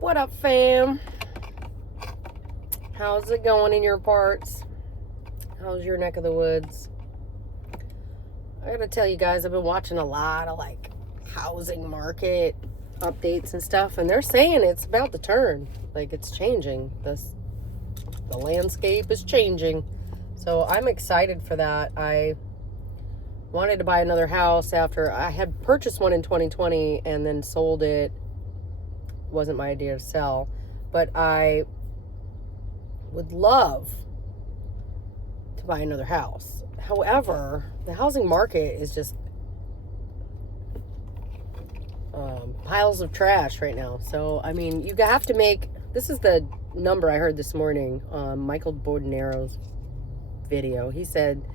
What up, fam? How's it going in your parts? How's your neck of the woods? I gotta tell you guys, I've been watching a lot of like housing market updates and stuff, and they're saying it's about to turn. Like, it's changing. The landscape is changing. So I'm excited for that. I wanted to buy another house after I had purchased one in 2020 and then sold it. Wasn't my idea to sell, but I would love to buy another house. However, the housing market is just piles of trash right now. So, I mean, you have to make, this is the number I heard this morning on Michael Bordenaro's video. He said,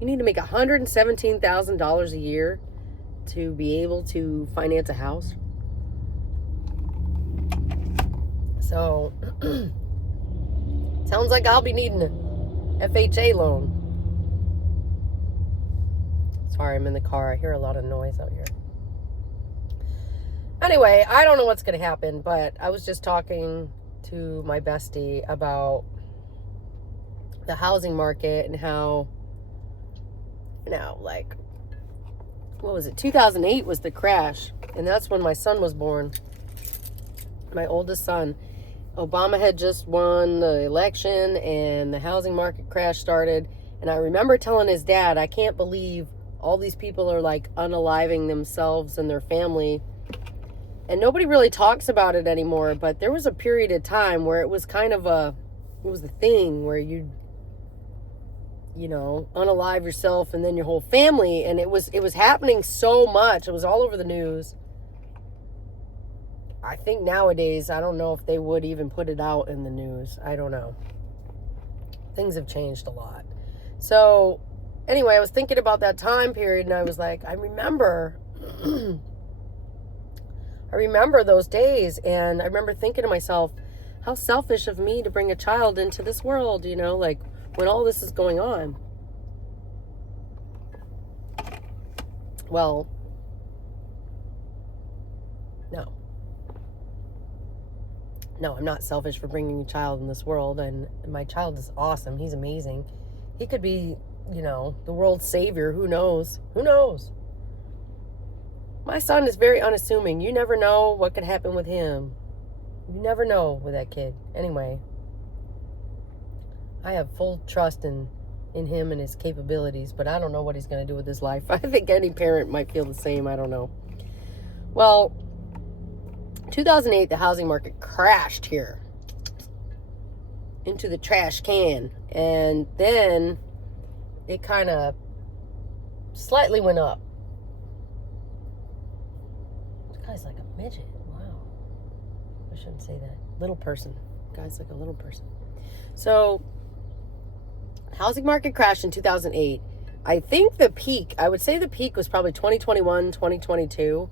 you need to make $117,000 a year to be able to finance a house. So, sounds like I'll be needing an FHA loan. Sorry, I'm in the car. I hear a lot of noise out here. Anyway, I don't know what's going to happen, but I was just talking to my bestie about the housing market and how, like, what was it? 2008 was the crash, and that's when my son was born. My oldest son. Obama had just won the election and the housing market crash started. And I remember telling his dad, I can't believe all these people are like unaliving themselves and their family. And nobody really talks about it anymore. But there was a period of time where it was kind of it was the thing where you unalive yourself and then your whole family. And it was happening so much. It was all over the news. I think nowadays, I don't know if they would even put it out in the news. I don't know. Things have changed a lot. So, anyway, I was thinking about that time period, and I was like, I remember those days, and I remember thinking to myself, how selfish of me to bring a child into this world, like, when all this is going on. Well, No, I'm not selfish for bringing a child in this world, and my child is awesome. He's amazing. He could be, the world's savior. Who knows? Who knows? My son is very unassuming. You never know what could happen with him. You never know with that kid. Anyway, I have full trust in him and his capabilities, but I don't know what he's going to do with his life. I think any parent might feel the same. I don't know. Well, 2008, the housing market crashed here into the trash can, and then it kind of slightly went up. This guy's like a midget. Wow. I shouldn't say that. Little person. Guy's like a little person. So, housing market crashed in 2008. I think I would say the peak was probably 2021, 2022.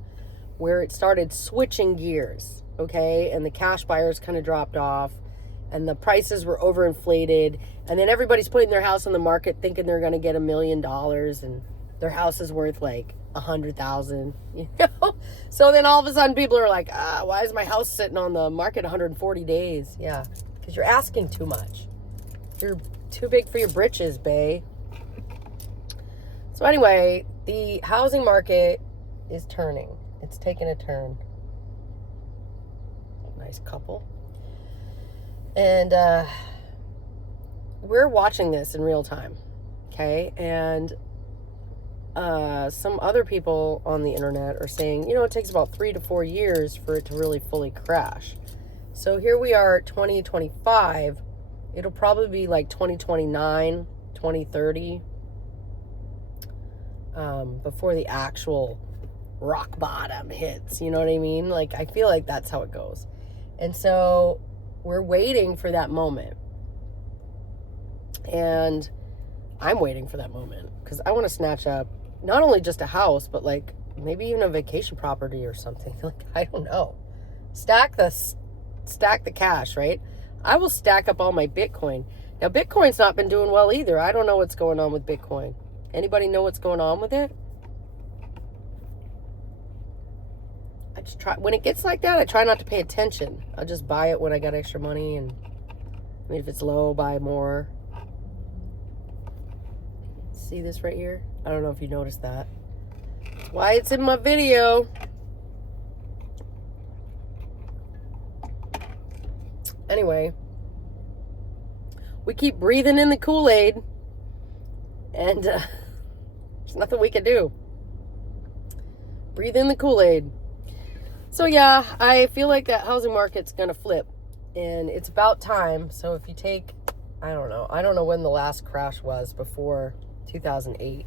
Where it started switching gears, okay? And the cash buyers kind of dropped off, and the prices were overinflated, and then everybody's putting their house on the market thinking they're going to get $1 million, and their house is worth like $100,000, So then all of a sudden people are like, why is my house sitting on the market 140 days? Yeah, because you're asking too much. You're too big for your britches, bae. So anyway, the housing market is turning. It's taken a turn. Nice couple. And we're watching this in real time. Okay? And some other people on the internet are saying, it takes about 3 to 4 years for it to really fully crash. So here we are at 2025. It'll probably be like 2029, 2030 before the actual rock bottom hits, you know what I mean? Like, I feel like that's how it goes. And so we're waiting for that moment. And I'm waiting for that moment because I want to snatch up not only just a house, but like maybe even a vacation property or something. Like, I don't know. Stack the cash, right? I will stack up all my Bitcoin. Now, Bitcoin's not been doing well either. I don't know what's going on with Bitcoin. Anybody know what's going on with it? I just try, when it gets like that, I try not to pay attention. I'll just buy it when I got extra money, and I mean, if it's low, buy more. See this right here? I don't know if you noticed that. That's why it's in my video. Anyway, we keep breathing in the Kool-Aid, and there's nothing we can do. Breathe in the Kool-Aid. So yeah, I feel like that housing market's gonna flip, and it's about time. So if you take, I don't know when the last crash was before 2008,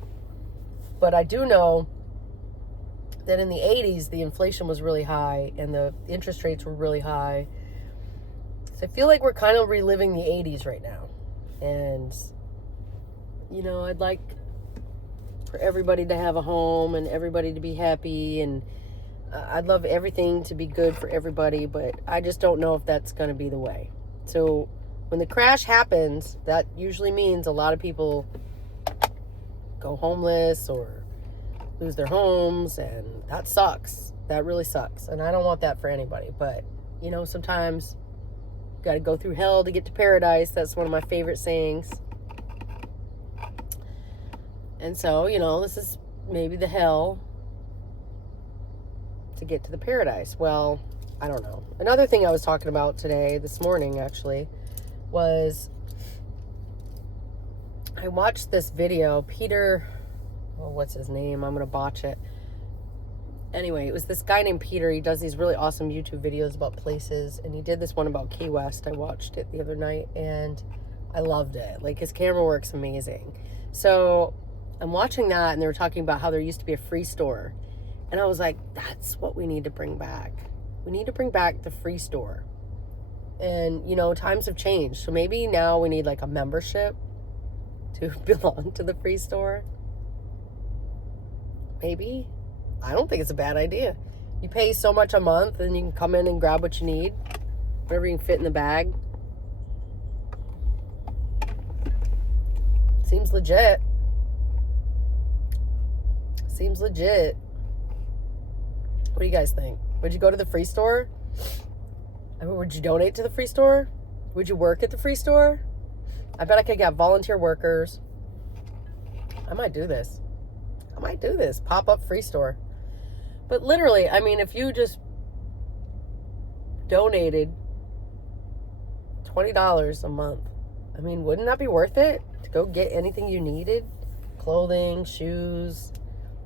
but I do know that in the 80s the inflation was really high and the interest rates were really high. So I feel like we're kind of reliving the 80s right now, and I'd like for everybody to have a home and everybody to be happy, and I'd love everything to be good for everybody, but I just don't know if that's going to be the way. So when the crash happens, that usually means a lot of people go homeless or lose their homes, and that sucks. That really sucks, and I don't want that for anybody. But sometimes you got to go through hell to get to paradise. That's one of my favorite sayings. And so this is maybe the hell to get to the paradise. Well, I don't know. Another thing I was talking about this morning actually, was I watched this video. Peter, what's his name? I'm going to botch it. Anyway, it was this guy named Peter. He does these really awesome YouTube videos about places, and he did this one about Key West. I watched it the other night, and I loved it. Like, his camera work's amazing. So I'm watching that, and they were talking about how there used to be a free store. And I was like, that's what we need to bring back. We need to bring back the free store. And, times have changed. So maybe now we need like a membership to belong to the free store. Maybe. I don't think it's a bad idea. You pay so much a month, and you can come in and grab what you need. Whatever you can fit in the bag. Seems legit. Seems legit. What do you guys think? Would you go to the free store? I mean, would you donate to the free store? Would you work at the free store? I bet I could get volunteer workers. I might do this. Pop-up free store. But literally, I mean, if you just donated $20 a month, I mean, wouldn't that be worth it? To go get anything you needed? Clothing, shoes,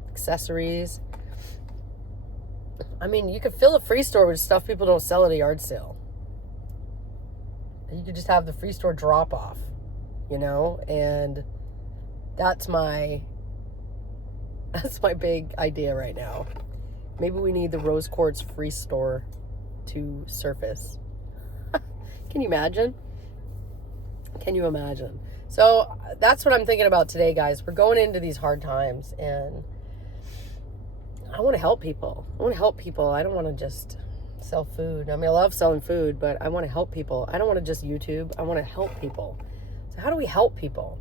accessories. I mean, you could fill a free store with stuff people don't sell at a yard sale. You could just have the free store drop off, and that's my big idea right now. Maybe we need the Rose Quartz free store to surface. Can you imagine? So that's what I'm thinking about today, guys. We're going into these hard times, and I want to help people. I don't want to just sell food. I mean, I love selling food, but I want to help people. I don't want to just YouTube. I want to help people. So how do we help people?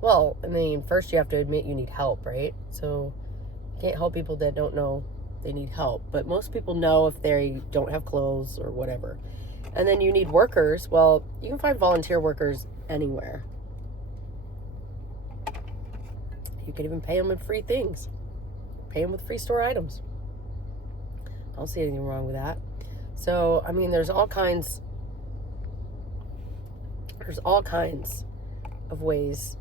Well, I mean, first you have to admit you need help, right? So you can't help people that don't know they need help. But most people know if they don't have clothes or whatever. And then you need workers. Well, you can find volunteer workers anywhere. You can even pay them with free things. Pay them with free store items. I don't see anything wrong with that. So, I mean, there's all kinds of ways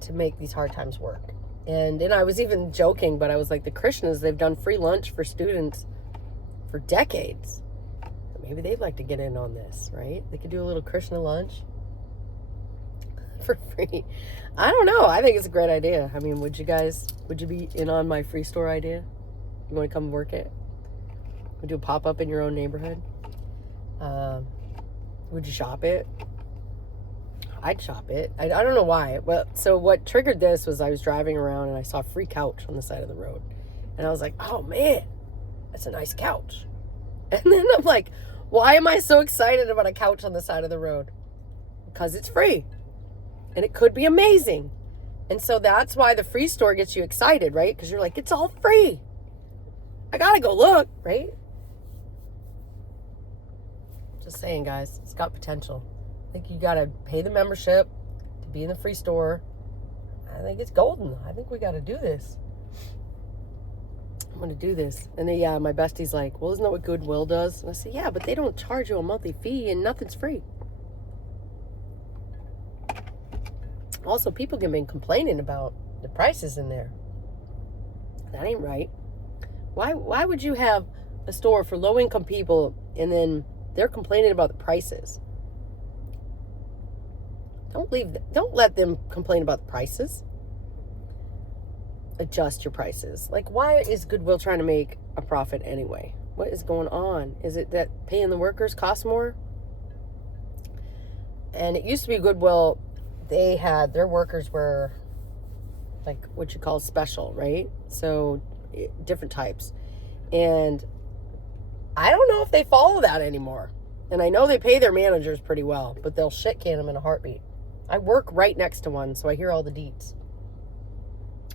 to make these hard times work. And I was even joking, but I was like, the Krishnas, they've done free lunch for students for decades. Maybe they'd like to get in on this, right? They could do a little Krishna lunch for free. I don't know. I think it's a great idea. I mean, would you be in on my free store idea? You want to come work it? Would you do a pop-up in your own neighborhood? Would you shop it? I'd shop it. I don't know why. Well, so what triggered this was I was driving around and I saw a free couch on the side of the road. And I was like, oh man, that's a nice couch. And then I'm like, why am I so excited about a couch on the side of the road? Because it's free. And it could be amazing. And so that's why the free store gets you excited, right? Because you're like, it's all free. I gotta go look, right? Just saying, guys, it's got potential. I think you gotta pay the membership to be in the free store. I think it's golden. I think we gotta do this. I'm gonna do this. And then, yeah, my bestie's like, well, isn't that what Goodwill does? And I say, yeah, but they don't charge you a monthly fee and nothing's free. Also, people have been complaining about the prices in there. That ain't right. Why would you have a store for low-income people and then they're complaining about the prices? Don't let them complain about the prices. Adjust your prices. Like, why is Goodwill trying to make a profit anyway? What is going on? Is it that paying the workers costs more? And it used to be Goodwill, they had, their workers were like what you call special, right? So different types. And I don't know if they follow that anymore. And I know they pay their managers pretty well, but they'll shit can them in a heartbeat. I work right next to one, so I hear all the deets.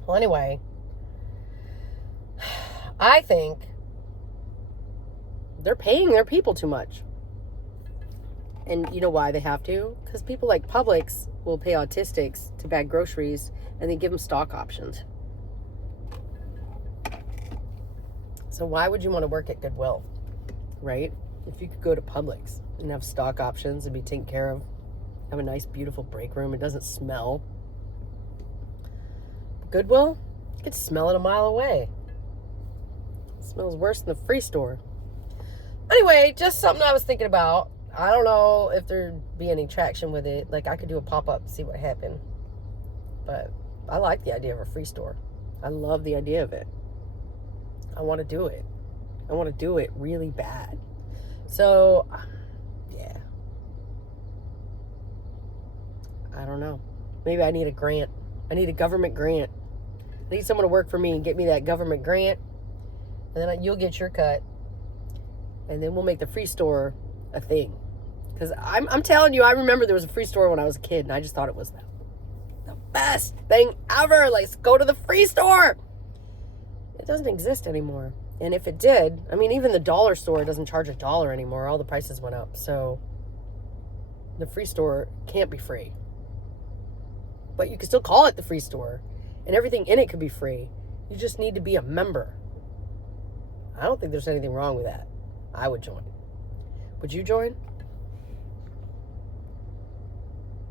Well, anyway, I think they're paying their people too much. And you know why they have to? Because people like Publix will pay autistics to bag groceries and they give them stock options. So why would you want to work at Goodwill, right? If you could go to Publix and have stock options and be taken care of, have a nice, beautiful break room, it doesn't smell. Goodwill, you could smell it a mile away. It smells worse than the free store. Anyway, just something I was thinking about. I don't know if there'd be any traction with it. Like, I could do a pop-up, see what happened. But I like the idea of a free store. I love the idea of it. I want to do it. I want to do it really bad. So, yeah. I don't know. Maybe I need a grant. I need a government grant. I need someone to work for me and get me that government grant. And then you'll get your cut. And then we'll make the free store a thing. Because I'm telling you, I remember there was a free store when I was a kid. And I just thought it was the best thing ever. Let's go to the free store. It doesn't exist anymore. And if it did, I mean, even the dollar store doesn't charge $1 anymore. All the prices went up. So the free store can't be free. But you can still call it the free store. And everything in it could be free. You just need to be a member. I don't think there's anything wrong with that. I would join. Would you join?